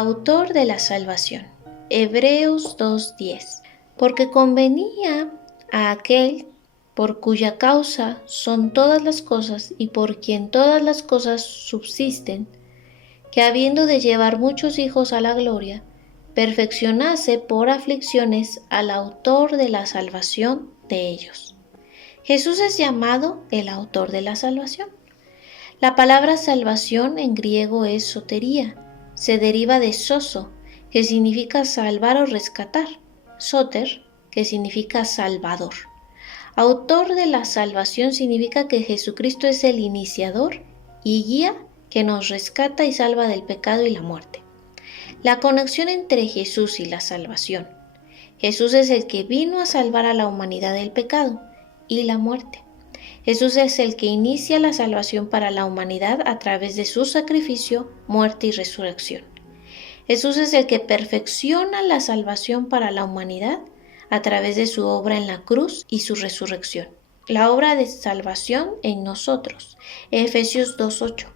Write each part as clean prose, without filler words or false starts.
autor de la salvación. Hebreos 2:10. Porque convenía a aquel por cuya causa son todas las cosas y por quien todas las cosas subsisten, que habiendo de llevar muchos hijos a la gloria, perfeccionase por aflicciones al autor de la salvación de ellos. Jesús es llamado el autor de la salvación. La palabra salvación en griego es sotería. Se deriva de soso, que significa salvar o rescatar. Soter, que significa salvador. Autor de la salvación significa que Jesucristo es el iniciador y guía que nos rescata y salva del pecado y la muerte. La conexión entre Jesús y la salvación. Jesús es el que vino a salvar a la humanidad del pecado y la muerte. Jesús es el que inicia la salvación para la humanidad a través de su sacrificio, muerte y resurrección. Jesús es el que perfecciona la salvación para la humanidad a través de su obra en la cruz y su resurrección. La obra de salvación en nosotros. Efesios 2:8.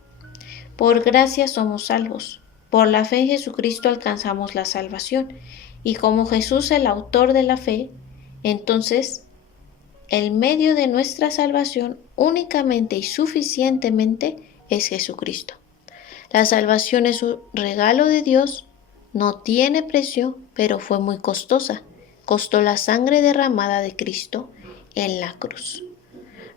Por gracia somos salvos. Por la fe en Jesucristo alcanzamos la salvación. Y como Jesús es el autor de la fe, entonces el medio de nuestra salvación únicamente y suficientemente es Jesucristo. La salvación es un regalo de Dios, no tiene precio, pero fue muy costosa. Costó la sangre derramada de Cristo en la cruz.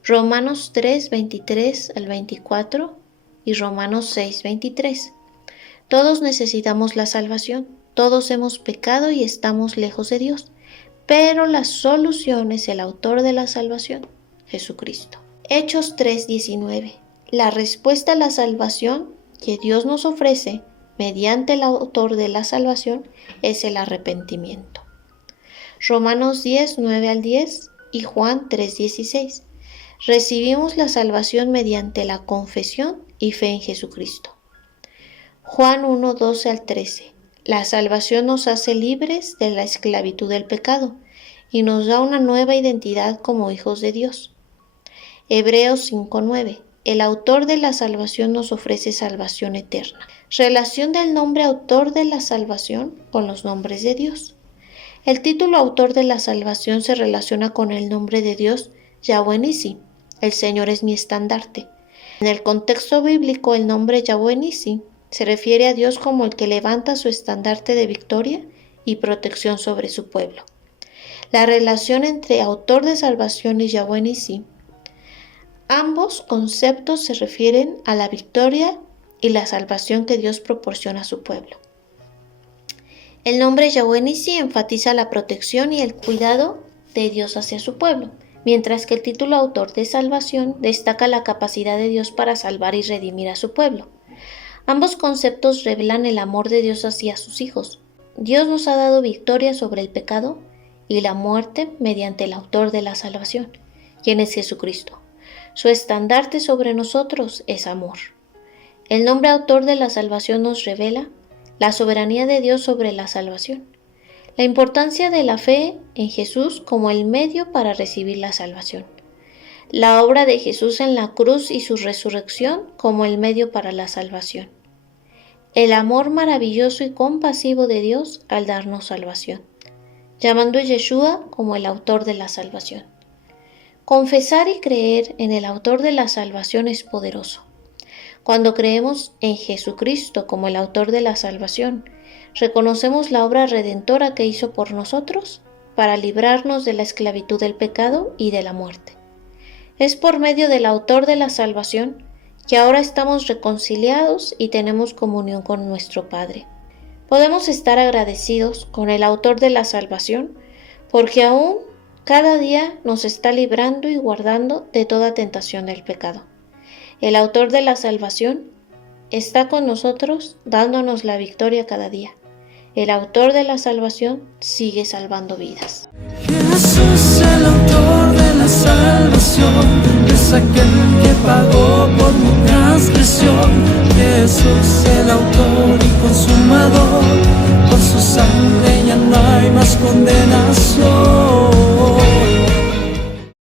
Romanos 3:23 al 24 y Romanos 6:23. Todos necesitamos la salvación, todos hemos pecado y estamos lejos de Dios, pero la solución es el autor de la salvación, Jesucristo. Hechos 3:19. La respuesta a la salvación que Dios nos ofrece mediante el autor de la salvación es el arrepentimiento. Romanos 10:9 al 10 y Juan 3:16. Recibimos la salvación mediante la confesión y fe en Jesucristo. Juan 1:12 al 13. La salvación nos hace libres de la esclavitud del pecado y nos da una nueva identidad como hijos de Dios. Hebreos 5:9. El autor de la salvación nos ofrece salvación eterna. Relación del nombre autor de la salvación con los nombres de Dios. El título autor de la salvación se relaciona con el nombre de Dios, Yahweh Nissi. El Señor es mi estandarte. En el contexto bíblico, el nombre Yahweh Nissi se refiere a Dios como el que levanta su estandarte de victoria y protección sobre su pueblo. La relación entre autor de salvación y Yahweh Nissi. Ambos conceptos se refieren a la victoria y la salvación que Dios proporciona a su pueblo. El nombre Yahweh Nissi enfatiza la protección y el cuidado de Dios hacia su pueblo, mientras que el título autor de salvación destaca la capacidad de Dios para salvar y redimir a su pueblo. Ambos conceptos revelan el amor de Dios hacia sus hijos. Dios nos ha dado victoria sobre el pecado y la muerte mediante el autor de la salvación, quien es Jesucristo. Su estandarte sobre nosotros es amor. El nombre autor de la salvación nos revela la soberanía de Dios sobre la salvación, la importancia de la fe en Jesús como el medio para recibir la salvación, la obra de Jesús en la cruz y su resurrección como el medio para la salvación, el amor maravilloso y compasivo de Dios al darnos salvación, llamando a Yeshua como el autor de la salvación. Confesar y creer en el autor de la salvación es poderoso. Cuando creemos en Jesucristo como el autor de la salvación, reconocemos la obra redentora que hizo por nosotros para librarnos de la esclavitud del pecado y de la muerte. Es por medio del autor de la salvación que ahora estamos reconciliados y tenemos comunión con nuestro Padre. Podemos estar agradecidos con el autor de la salvación porque aún cada día nos está librando y guardando de toda tentación del pecado. El autor de la salvación está con nosotros dándonos la victoria cada día. El autor de la salvación sigue salvando vidas. Jesús, el autor de la salvación, es aquel que pagó